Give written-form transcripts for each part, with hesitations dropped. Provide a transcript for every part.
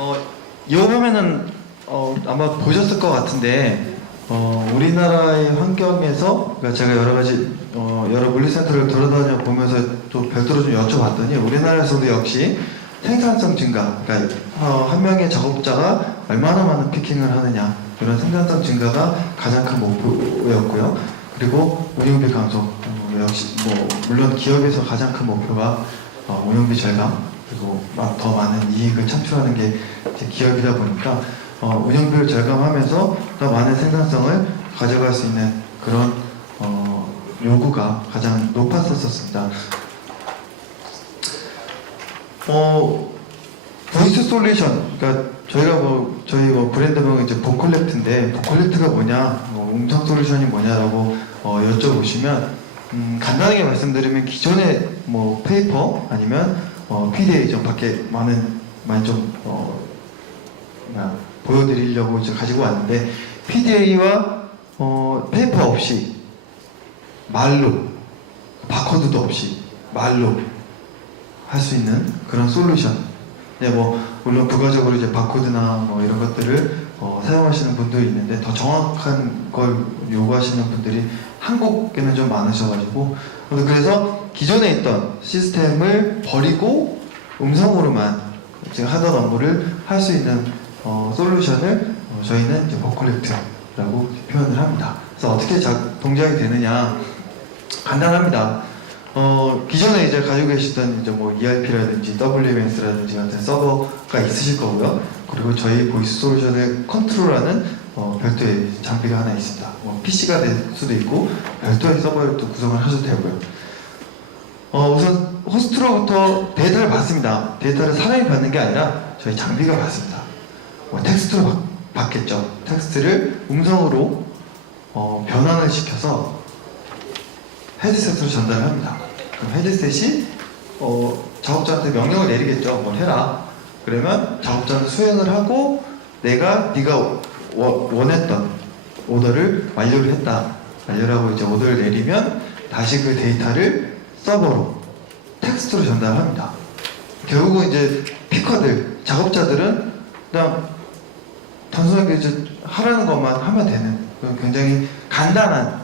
어, 이 화면은 아마 보셨을 것 같은데 우리나라의 환경에서 그러니까 제가 여러 가지 여러 물리센터를 돌아다녀 보면서 또 별도로 좀 여쭤봤더니 우리나라에서도 역시 생산성 증가, 그러니까 한 명의 작업자가 얼마나 많은 피킹을 하느냐 이런 생산성 증가가 가장 큰 목표였고요. 그리고 운영비 감소, 역시 뭐 물론 기업에서 가장 큰 목표가 운영비 절감 그리고 더 많은 이익을 창출하는 게 이제 기업이다 보니까 운영비를 절감하면서 더 많은 생산성을 가져갈 수 있는 그런 요구가 가장 높았었습니다. 보이스 솔루션, 그러니까 저희 브랜드명은 이제 보컬렉트인데 보컬렉트가 뭐냐, 음성 솔루션이 뭐냐라고 여쭤보시면 간단하게 말씀드리면 기존의 뭐 페이퍼 아니면 PDA 좀 밖에 많이 좀 보여드리려고 이제 가지고 왔는데 PDA와 페이퍼 없이 말로 바코드도 없이 말로 할 수 있는 그런 솔루션. 네, 뭐 물론 부가적으로 이제 바코드나 뭐 이런 것들을 사용하시는 분들이 있는데 더 정확한 걸 요구하시는 분들이 한국에는 좀 많으셔가지고 그래서 기존에 있던 시스템을 버리고 음성으로만 제가 하던 업무를 할 수 있는 솔루션을 저희는 이제 보컬렉트라고 표현을 합니다. 그래서 어떻게 동작이 되느냐 간단합니다. 기존에 이제 가지고 계시던 이제 뭐 ERP라든지 WMS라든지 같은 서버가 있으실 거고요. 그리고 저희 보이스 솔루션을 컨트롤하는 별도의 장비가 하나 있습니다. PC가 될 수도 있고 별도의 서버를 또 구성을 하셔도 되고요. 우선 호스트로부터 데이터를 받습니다. 데이터를 사람이 받는 게 아니라 저희 장비가 받습니다. 텍스트로 받겠죠. 텍스트를 음성으로 변환을 시켜서 헤드셋으로 전달합니다. 그럼 헤드셋이 작업자한테 명령을 내리겠죠. 뭘 해라. 그러면 작업자는 수행을 하고 네가 원했던 오더를 완료를 했다. 완료라고 이제 오더를 내리면 다시 그 데이터를 서버로 텍스트로 전달합니다. 결국은 이제 피커들, 작업자들은 그냥 단순하게 이제 하라는 것만 하면 되는 굉장히 간단한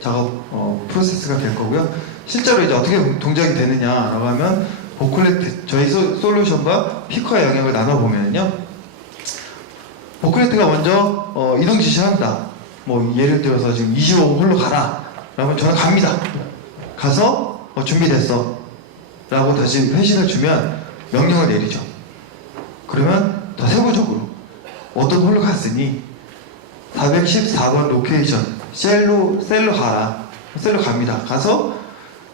작업 프로세스가 될 거고요. 실제로 이제 어떻게 동작이 되느냐라고 하면 보컬렉트 저희 솔루션과 피커의 영역을 나눠보면요. 보컬렉트가 먼저 이동 지시를 합니다. 뭐 예를 들어서 지금 25홀로 가라. 그러면 저는 갑니다. 가서 준비됐어. 라고 다시 회신을 주면 명령을 내리죠. 그러면 더 세부적으로 어떤 홀로 갔으니 414번 로케이션 셀로 가라. 셀로 갑니다. 가서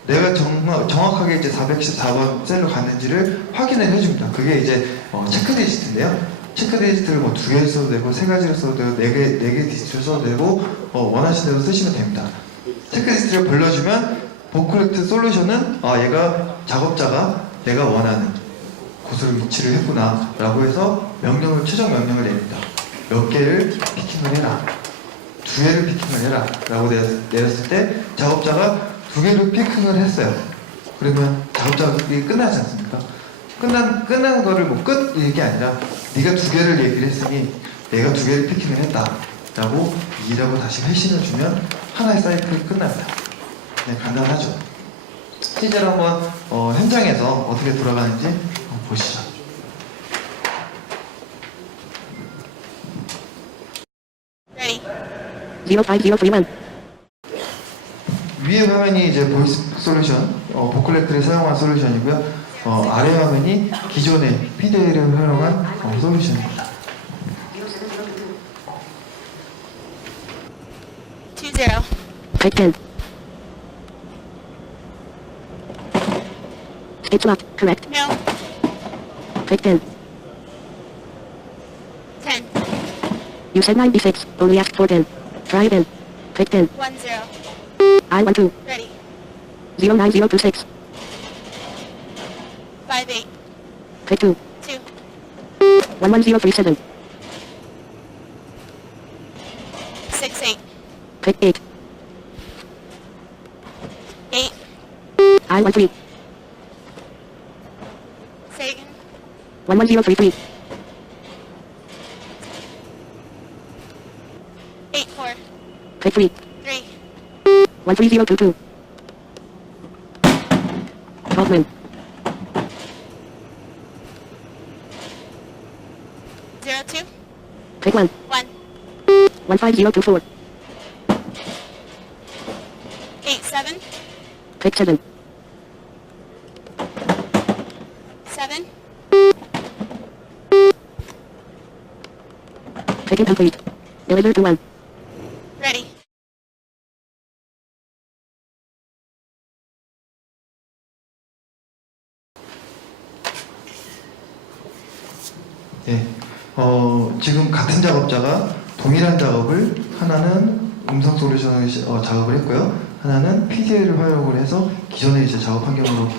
내가 정확하게 이제 414번 셀로 갔는지를 확인을 해줍니다. 그게 이제 체크 디지트인데요. 체크 디지트를 뭐 2개 써도 되고 3가지를 써도 되고 4개 디지트를 써도 되고 원하시는 대로 쓰시면 됩니다. 체크 디지트를 불러주면 보컬렉트 솔루션은 얘가 작업자가 내가 원하는 곳으로 위치를 했구나 라고 해서 최종 명령을 내립니다. 몇 개를 피킹을 해라. 2개를 피킹을 해라 라고 내렸을 때 작업자가 2개를 피킹을 했어요. 그러면 작업작업이 끝나지 않습니까? 끝나는 거를 뭐 끝 이게 아니라 네가 2개를 얘기를 했으니 내가 2개를 피킹을 했다 라고 이라고 다시 회신을 주면 하나의 사이클이 끝납니다. 네, 간단하죠. 실제로 한번 현장에서 어떻게 돌아가는지 한번 보시죠. Ready. 0503만. 위에 화면이 이제 보이스 솔루션, 보컬렉트를 사용한 솔루션이고요. 아래 화면이 기존의 PDA를 활용한 솔루션입니다. 20. 510. It's locked, correct. No. 510. 10. You said 96, only asked for 10. Try again. 510. 10. I12. Ready. 09026. 58. 52. 2. 11037. 68. 58. 8. I13. Say again. 11033. Pick 3. 3. 13022. Kaufman. 02. Pick 1. 1. 15024. 87. Pick 7. 7. Pick incomplete. Deliver to 1. Ready. 예, 지금 같은 작업자가 동일한 작업을 하나는 음성 솔루션을 작업을 했고요. 하나는 PDA를 활용을 해서 기존의 이제 작업 환경으로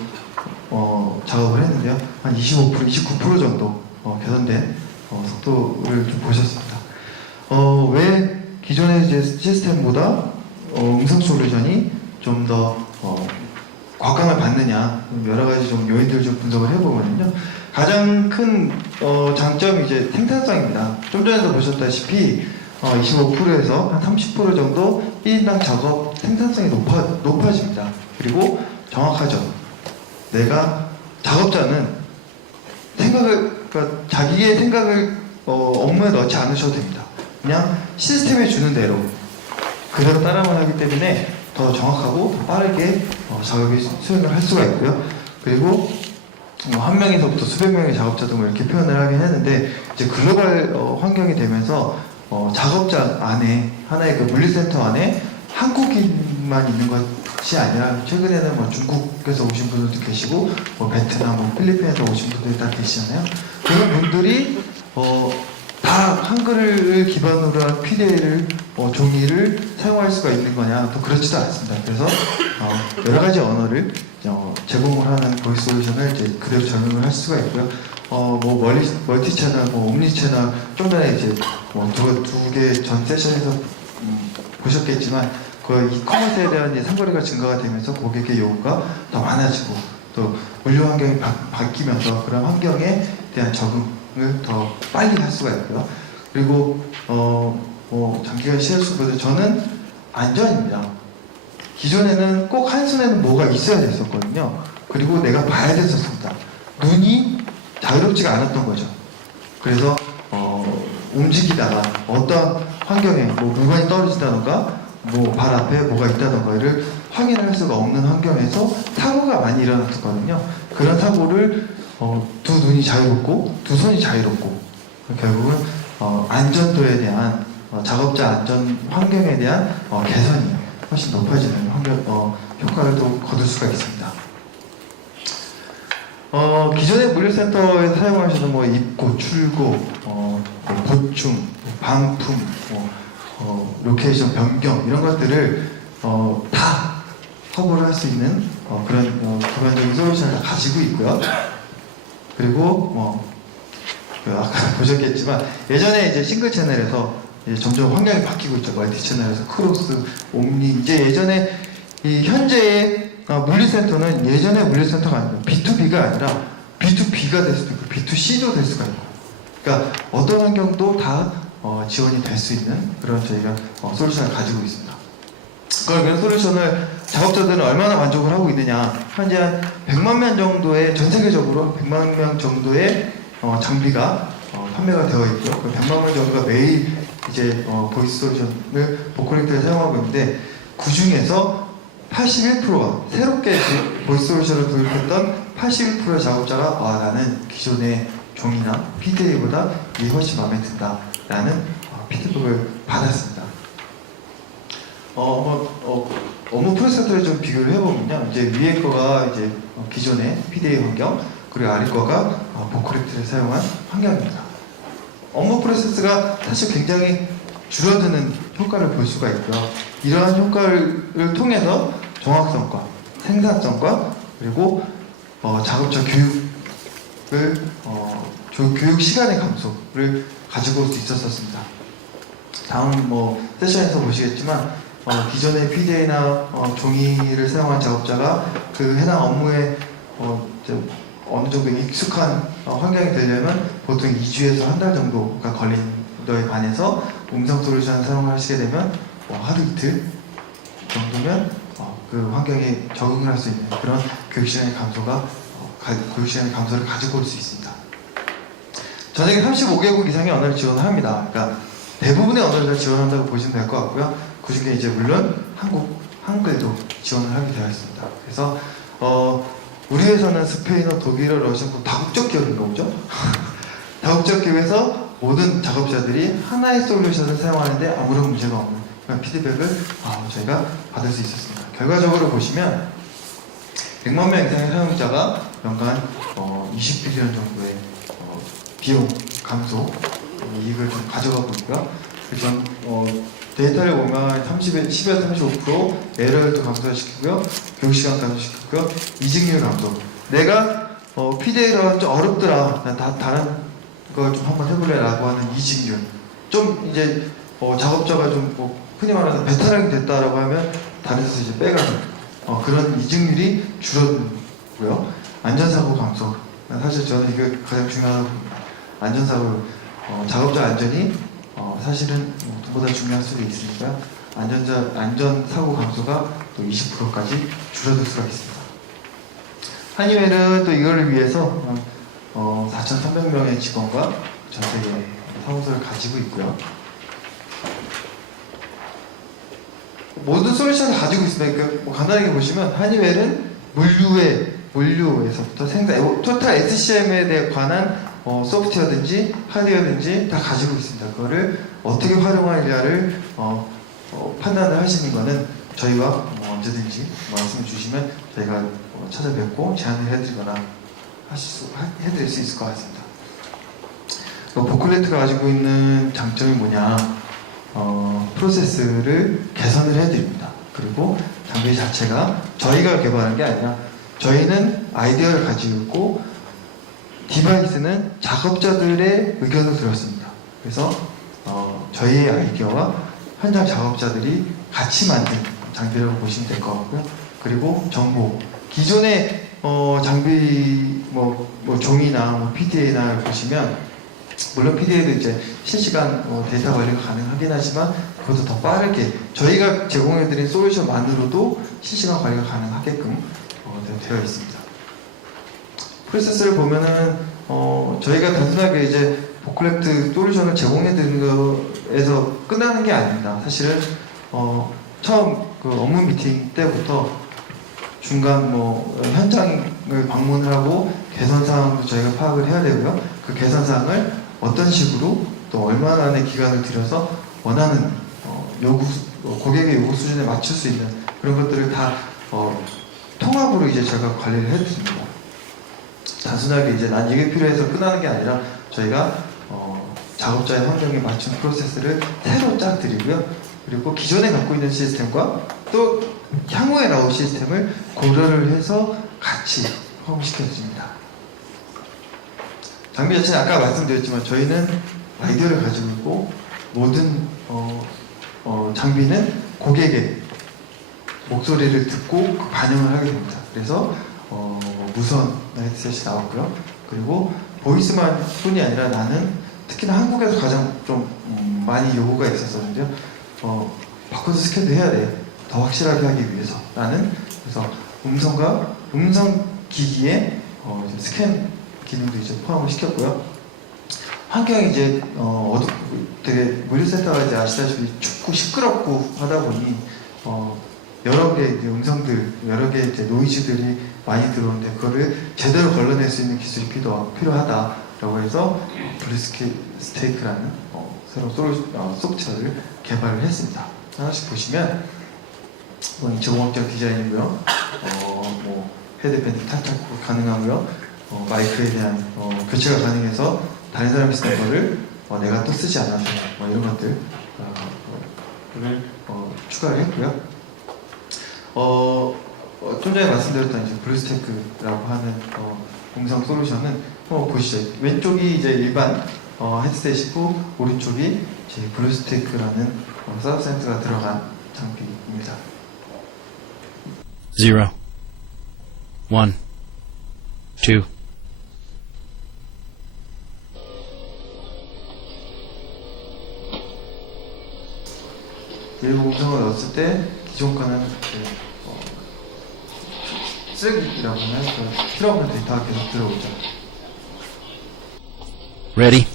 작업을 했는데요. 한 25%, 29% 정도 개선된 속도를 좀 보셨습니다. 왜 기존의 이제 시스템보다 음성 솔루션이 좀 더 곽강을 받느냐, 여러 가지 좀 요인들을 좀 분석을 해보거든요. 가장 큰 장점이 이제 생산성입니다. 좀 전에도 보셨다시피 25%에서 한 30% 정도 1인당 작업 생산성이 높아집니다. 그리고 정확하죠. 내가 작업자는 그러니까 자기의 생각을 업무에 넣지 않으셔도 됩니다. 그냥 시스템에 주는 대로 그대로 따라만 하기 때문에 더 정확하고 더 빠르게 작업이 수행을 할 수가 있고요. 그리고 한 명에서부터 수백 명의 작업자 등을 이렇게 표현을 하긴 했는데 이제 글로벌 환경이 되면서 작업자 안에 하나의 그 물리센터 안에 한국인만 있는 것이 아니라 최근에는 뭐 중국에서 오신 분들도 계시고 뭐 베트남, 뭐 필리핀에서 오신 분들이 다 계시잖아요. 그런 분들이 다 한글을 기반으로 한 PDA를 종이를 사용할 수가 있는 거냐? 또 그렇지도 않습니다. 그래서 여러 가지 언어를 제공을 하는 보이스 솔루션을 이제 그대로 적용을 할 수가 있고요. 뭐 멀티 채널, 뭐 옴니 채널 좀 전에 이제 두 개 전 세션에서 보셨겠지만 그 이커머스에 대한 이제 상거래가 증가가 되면서 고객의 요구가 더 많아지고 또 물류 환경이 바뀌면서 그런 환경에 대한 적응을 더 빨리 할 수가 있고요. 그리고 장기간 CS 보다 저는 안전입니다. 기존에는 꼭 한 손에는 뭐가 있어야 됐었거든요. 그리고 내가 봐야 됐었습니다. 눈이 자유롭지가 않았던 거죠. 그래서 움직이다가 어떤 환경에 뭐 물건이 떨어지다던가 뭐 발 앞에 뭐가 있다던가를 확인할 수가 없는 환경에서 사고가 많이 일어났었거든요. 그런 사고를 두 눈이 자유롭고 두 손이 자유롭고 결국은 안전도에 대한 작업자 안전 환경에 대한 개선이 훨씬 높아지는 효과를 또 거둘 수가 있습니다. 기존의 물류센터에서 사용하시는 뭐 입고, 출고, 보충, 방품, 로케이션 변경 이런 것들을 다 커버를 할 수 있는 그런 기반적인 솔루션을 다 가지고 있고요. 그리고 아까 보셨겠지만 예전에 이제 싱글 채널에서 이제 점점 환경이 바뀌고 있죠. 멀티 채널에서 크로스, 옴니 이제 예전에 이 현재의 물류센터는 예전의 물류센터가 아니라 B2B가 아니라 B2B가 될 수도 있고 B2C도 될 수가 있고 그러니까 어떤 환경도 다 지원이 될 수 있는 그런 저희가 솔루션을 가지고 있습니다. 그런 솔루션을 작업자들은 얼마나 만족을 하고 있느냐 현재 한 100만 명 정도의 전 세계적으로 100만 명 정도의 장비가 판매가 되어 있고요. 그 100만 명 정도가 매일 이제 보이스 솔루션을 보컬렉터에 사용하고 있는데 그 중에서 81%가 새롭게 보이스 솔루션을 도입했던 81%의 작업자가 나는 기존의 종이나 PDA보다 이게 훨씬 마음에 든다 라는 피드백을 받았습니다. 업무 프로세스를 좀 비교를 해보면요. 이제 위에 거가 이제 기존의 PDA 환경, 그리고 아래 거가 보컬렉터를 사용한 환경입니다. 업무 프로세스가 사실 굉장히 줄어드는 효과를 볼 수가 있고요. 이러한 효과를 통해서 정확성과 생산성과 그리고 작업자 교육을 교육 시간의 감소를 가지고 올 수 있었습니다. 다음 세션에서 보시겠지만 기존의 PDA나 종이를 사용한 작업자가 그 해당 업무에 어느 정도 익숙한 환경이 되려면 보통 2주에서 한 달 정도가 걸린 거에 반해서 음성 솔루션을 사용하시게 되면 하루 이틀 정도면 그 환경에 적응을 할 수 있는 그런 교육 시간의 교육 시간의 감소를 가지고 올 수 있습니다. 전 세계 35개국 이상의 언어를 지원을 합니다. 그러니까 대부분의 언어를 지원한다고 보시면 될 것 같고요. 그 중에 이제 물론 한글도 지원을 하게 되어 있습니다. 그래서 우리 회사는 스페인어, 독일어, 러시아어 다국적 기업인가 보죠? 다국적 기업에서 모든 작업자들이 하나의 솔루션을 사용하는데 아무런 문제가 없는 그런 피드백을 저희가 받을 수 있었습니다. 결과적으로 보시면 100만 명 이상의 사용자가 연간 20빌리언 정도의 비용 감소 이익을 좀 가져가고 있고요. 그래서 데이터를 보면 10에서 35% 에러율도 감소시키고요. 교육시간 감소시키고요. 이직률 감소. 내가 PDA가 좀 어렵더라. 난 다른 걸 좀 한번 해볼래 라고 하는 이직률. 좀 이제 작업자가 좀 흔히 말해서 베테랑이 됐다라고 하면 다른 데서 이제 빼가는 그런 이직률이 줄어들고요. 안전사고 감소. 사실 저는 이게 가장 중요하다고 봅니다. 안전사고, 작업자 안전이 사실은 돈보다 중요할 수도 있으니까 안전사고 감소가 또 20%까지 줄어들 수가 있습니다. 한이웰은 또 이걸 위해서 4,300명의 직원과 전 세계 사무소를 가지고 있고요. 모든 솔루션을 가지고 있습니다. 그러니까 간단하게 보시면 한이웰은 물류에서부터 생산, 토탈 SCM에 관한 소프트웨어든지 하드웨어든지 다 가지고 있습니다. 그거를 어떻게 활용하느냐를 판단을 하시는 거는 저희와 언제든지 말씀을 주시면 저희가 찾아뵙고 제안을 해드리거나 해드릴 수 있을 것 같습니다. 보클레트가 가지고 있는 장점이 뭐냐? 프로세스를 개선을 해드립니다. 그리고 장비 자체가 저희가 개발한 게 아니라 저희는 아이디어를 가지고 있고 디바이스는 작업자들의 의견을 들었습니다. 그래서 저희의 아이디어와 현장 작업자들이 같이 만든 장비라고 보시면 될 것 같고요. 그리고 정보, 기존의 장비 종이나 PDA나 보시면 물론 PDA도 이제 실시간 데이터 관리가 가능하긴 하지만 그것도 더 빠르게 저희가 제공해드린 솔루션만으로도 실시간 관리가 가능하게끔 되어 있습니다. 프로세스를 보면은 저희가 단순하게 이제 보클레트 솔루션을 제공해드리는 거에서 끝나는 게 아닙니다. 사실은 처음 그 업무 미팅 때부터 중간 현장을 방문을 하고 개선 사항도 저희가 파악을 해야 되고요. 그 개선 사항을 어떤 식으로 또 얼마나의 기간을 들여서 원하는 고객의 요구 수준에 맞출 수 있는 그런 것들을 다 통합으로 이제 제가 관리를 해드립니다. 단순하게 이제 난 이게 필요해서 끝나는 게 아니라 저희가 작업자의 환경에 맞춘 프로세스를 새로 짜 드리고요. 그리고 기존에 갖고 있는 시스템과 또 향후에 나올 시스템을 고려를 해서 같이 포함시켜 줍니다. 장비 자체는 아까 말씀드렸지만 저희는 아이디어를 가지고 있고 모든 장비는 고객의 목소리를 듣고 반영을 하게 됩니다. 그래서 무선 헤드셋이 나왔고요. 그리고 보이스만 뿐이 아니라 나는 특히나 한국에서 가장 좀 많이 요구가 있었었는데요. 바코드 스캔도 해야 돼. 더 확실하게 하기 위해서 나는 그래서 음성 기기에 스캔 기능도 이제 포함을 시켰고요. 환경이 이제 되게 물류센터가 이제 아시다시피 춥고 시끄럽고 하다 보니 여러 개의 음성들, 여러 개의 이제 노이즈들이 많이 들어오는데 그거를 제대로 걸러낼 수 있는 기술이 필요하다라고 해서 블루스테이크라는 새로운 소프트웨어를 개발을 했습니다. 하나씩 보시면 저공학적 디자인이고요. 헤드밴드 탈탈 가능하고요. 마이크에 대한 교체가 가능해서 다른 사람이 쓰는 거를 내가 또 쓰지 않아서 이런 것들을 추가를 했고요. 좀 전에 말씀드렸던 이제 블루스테이크라고 하는 음성 솔루션은 보시죠. 왼쪽이 이제 일반 헤드셋이고 오른쪽이 이제 블루스테이크라는 사브센트가 들어간 장비입니다. 0, 1, 2. 일부 음성을 넣었을 때 기존 거는 쓰레기라고 하면 그 필요 없는 데이터가 계속 들어오죠. Ready?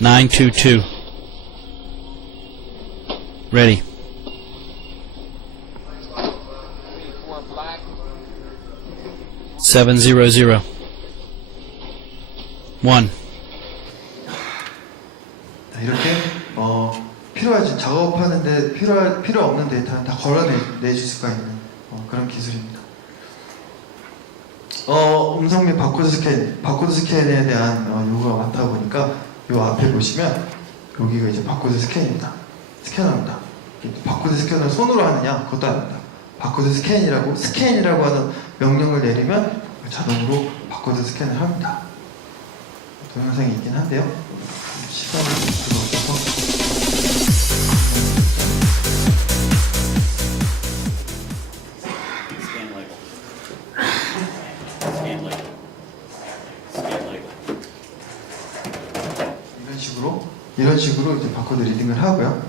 Nine two two. Ready. Seven zero zero. One. 자, 이렇게 필요하지 작업하는데 필요 없는 데이터는 다 걸어내줄 수가 있는 그런 기술입니다. 음성 및 바코드 스캔에 대한 요구가 많다 보니까 요 앞에 보시면 여기가 이제 바코드 스캔입니다. 스캐너입니다. 바코드 스캔을 손으로 하느냐? 그것도 아닙니다. 바코드 스캔이라고 하는 명령을 내리면 자동으로 바코드 스캔을 합니다. 동영상이 있긴 한데요. 시간을 들어서 Scan label. Scan label. Scan label. 이런 식으로 이제 바코드 리딩을 하고요.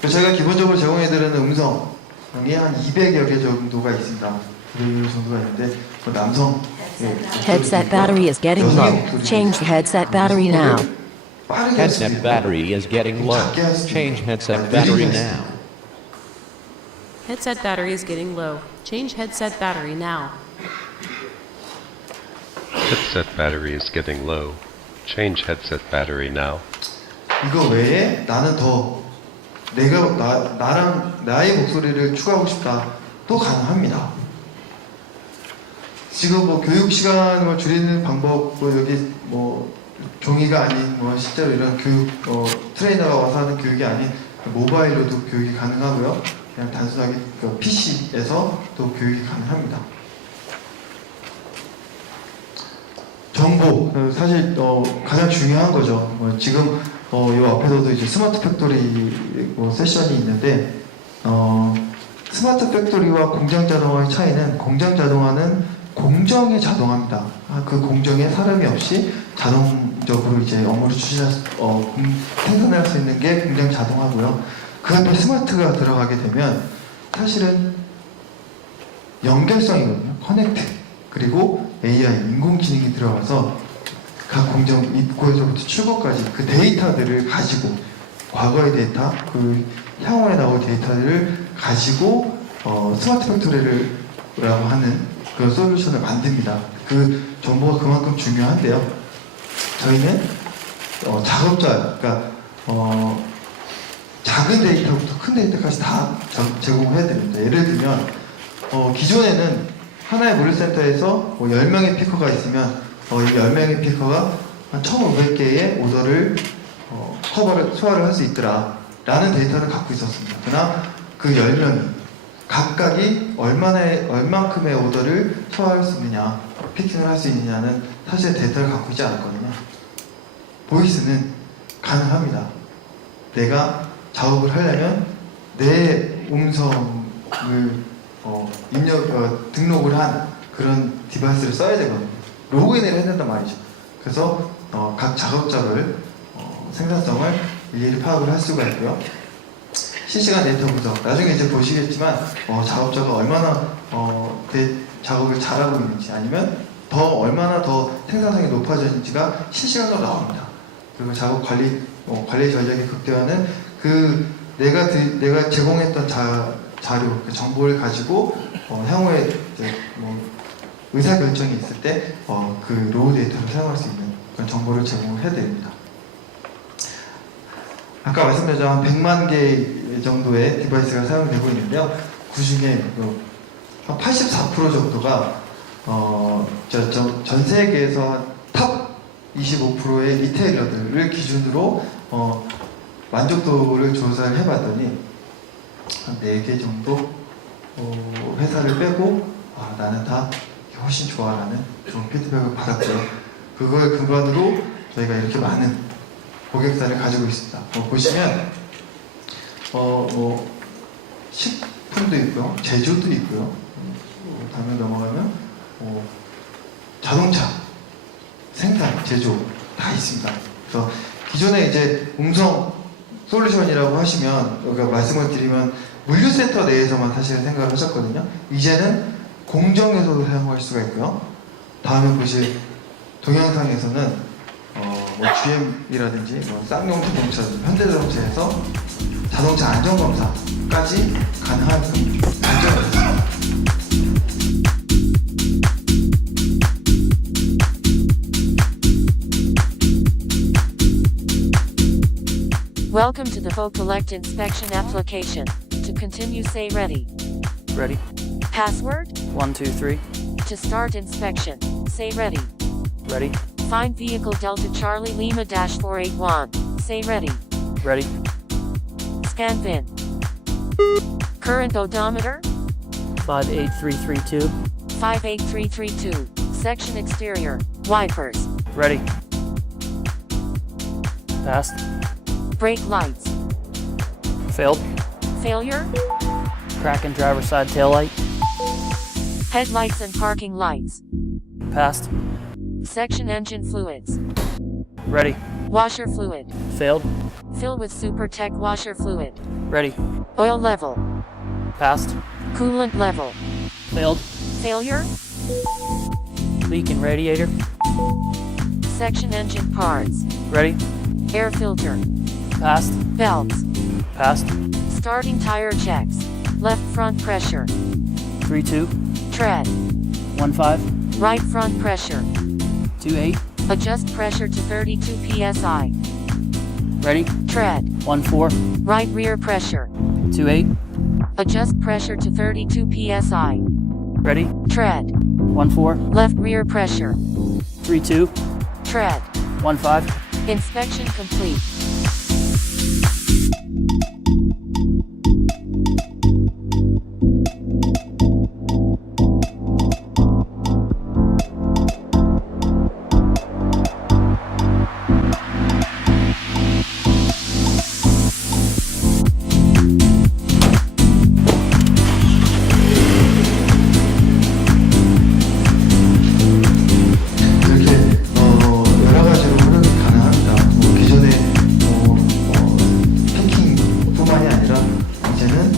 그래서 저희가 기본적으로 제공해드리는 음성이 한 200여 개 정도가 있습니다. 200여 정도가 있는데 그 남성 Headset battery is getting low. Change the headset battery now. Headset battery is getting low. Change headset battery now. Headset battery is getting low. Change headset battery now. Headset battery is getting low. Change headset battery now. 이거 외에 나는 더 나랑 나의 목소리를 추가하고 싶다 또 가능합니다. 지금 뭐 교육 시간을 줄이는 방법 여기 뭐 종이가 아닌 뭐 실제로 이런 교육 트레이너가 와서 하는 교육이 아닌 모바일로도 교육이 가능하고요. 그냥 단순하게 PC에서 또 교육이 가능합니다. 정보 사실 가장 중요한 거죠. 지금 이 앞에서도 이제 스마트 팩토리 세션이 있는데 스마트 팩토리와 공장 자동화의 차이는 공장 자동화는 공정의 자동화입니다. 그 공정에 사람이 없이 자동적으로 이제 업무를 생산할 수 있는 게 공장 자동화고요. 그 앞에 스마트가 들어가게 되면 사실은 연결성이거든요. 커넥트 그리고 AI 인공지능이 들어가서 각 공정 입구에서부터 출고까지 그 데이터들을 가지고 과거의 데이터, 그 향후에 나올 데이터를 가지고 스마트 팩토리라고 하는 그 솔루션을 만듭니다. 그 정보가 그만큼 중요한데요. 저희는 작업자, 그러니까 작은 데이터부터 큰 데이터까지 다 제공을 해야 됩니다. 예를 들면 기존에는 하나의 물류센터에서 10명의 피커가 있으면 이 10명의 피커가 한 1,500개의 오더를 소화를 할 수 있더라 라는 데이터를 갖고 있었습니다. 그러나 그 10명이 각각이 얼만큼의 오더를 소화할 수 있느냐, 피킹을 할 수 있느냐는 사실 데이터를 갖고 있지 않았거든요. 보이스는 가능합니다. 내가 작업을 하려면 내 음성을 등록을 한 그런 디바이스를 써야 되거든요. 로그인을 해야 된단 말이죠. 그래서 각 작업자를 생산성을 일일이 파악을 할 수가 있고요. 실시간 데이터 분석, 나중에 이제 보시겠지만 작업자가 얼마나 작업을 잘하고 있는지 아니면 얼마나 더 생산성이 높아졌는지가 실시간으로 나옵니다. 그리고 작업 관리 전략의 극대화는 내가 제공했던 자료, 그 정보를 가지고 향후에 이제 의사 결정이 있을 때 그 로우 데이터를 사용할 수 있는 그런 정보를 제공을 해드립니다. 아까 말씀드렸죠. 한 100만 개 정도의 디바이스가 사용되고 있는데요. 그 중에 한 84% 정도가 전 세계에서 탑 25%의 리테일러들을 기준으로 만족도를 조사를 해봤더니 한 4개 정도 회사를 빼고 나는 다 훨씬 좋아라는 그런 피드백을 받았고요. 그걸 근간으로 저희가 이렇게 많은 고객사를 가지고 있습니다. 보시면 식품도 있고요, 제조도 있고요. 다음에 넘어가면 자동차 생산, 제조 다 있습니다. 그래서 기존에 이제 음성 솔루션이라고 하시면 여기가 말씀을 드리면 물류센터 내에서만 사실 생각을 하셨거든요. 이제는 공정에서도 사용할 수가 있고요. 다음에 보실 동영상에서는 뭐 GM이라든지 뭐 쌍용자동차든지 현대자동차에서 자동차 안전검사까지 가능한 발전을 했습니다. Welcome to the Vocollect inspection application. To continue, say ready. Ready? Password? 1, 2, 3. To start inspection, say ready. Ready? Find vehicle Delta Charlie Lima 481. Say ready. Ready? Scan VIN. Current odometer? 58332. 58332. Section exterior. Wipers. Ready? Passed. Brake lights. Failed. Failure? Crack in driver's side tail light. Headlights and parking lights. Passed. Section engine fluids. Ready? Washer fluid. Failed. Fill with SuperTech washer fluid. Ready? Oil level. Passed. Coolant level. Failed. Failure? Leak in radiator. Section engine parts. Ready? Air filter. Passed. Belts. Passed. Starting tire checks. Left front pressure. 32. Tread. 15. Right front pressure. 28. Adjust pressure to 32 psi. Ready? Tread. 14. Right rear pressure. 28. Adjust pressure to 32 psi. Ready? Tread. 14. Left rear pressure. 32. Tread. 15. Inspection complete. 이렇게 여러 가지로 활용이 가능합니다. 뭐 기존에 패킹뿐만이 아니라 이제는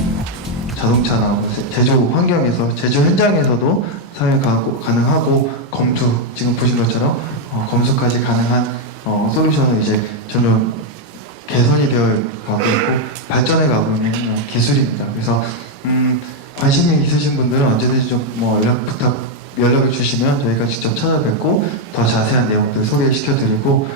자동차 제조 환경에서 제조 현장에서도 사용이 가능하고 검수 지금 보신 것처럼 검수까지 가능한 솔루션은 이제 점점 개선이 되어 가고 있고 발전해 가고 있는 기술입니다. 그래서 관심이 있으신 분들은 언제든지 좀 뭐 연락을 주시면 저희가 직접 찾아뵙고 더 자세한 내용들 소개시켜드리고